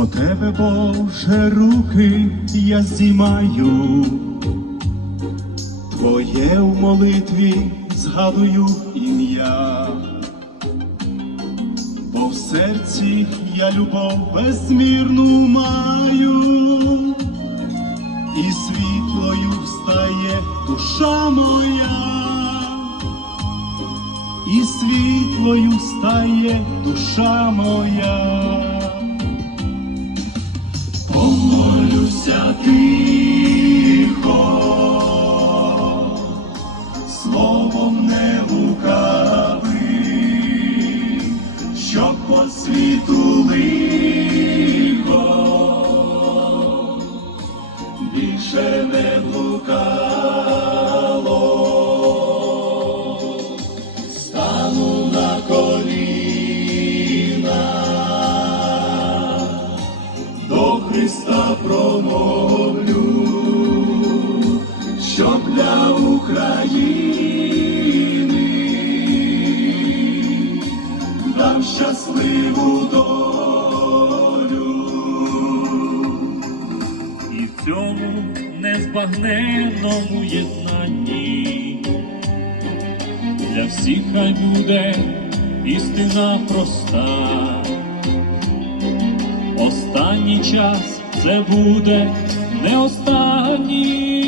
До тебе, Боже, руки я здіймаю, Твоє в молитві згадую ім'я, бо в серці я любов безмірну маю, і світлою встає душа моя, і світлою стає душа моя. Більше не блукало, стану на коліна до Христа промовлю, щоб для України дам щасливу долю. Незбагненному єднанні для всіх хай буде істина проста. Останній час це буде не останній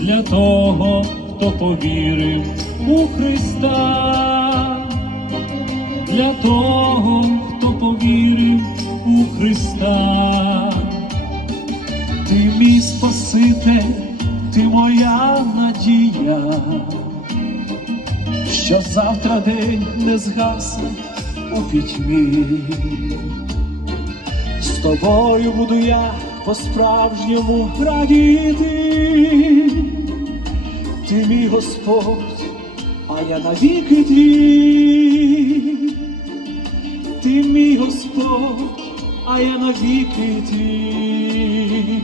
для того, хто повірив у Христа, для того, хто повірив у Христа. Ти мій Спаситель, ти моя надія, що завтра день не згасне у пітьмі. З тобою буду я по-справжньому радіти. Ти мій Господь, а я навіки твій. Ти мій Господь, а я навіки твій.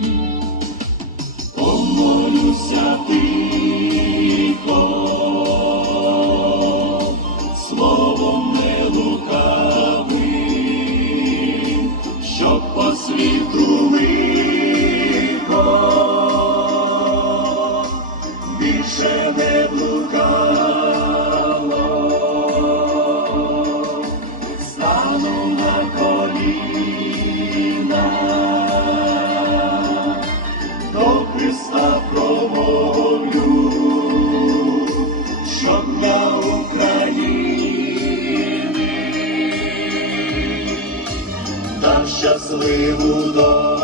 Помолюся тихо, словом не лукавим, щоб по світу лихо більше не блукало, щасливу долю.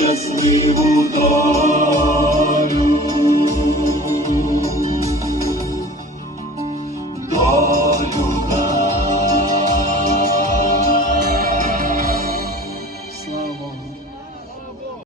щасливу долю.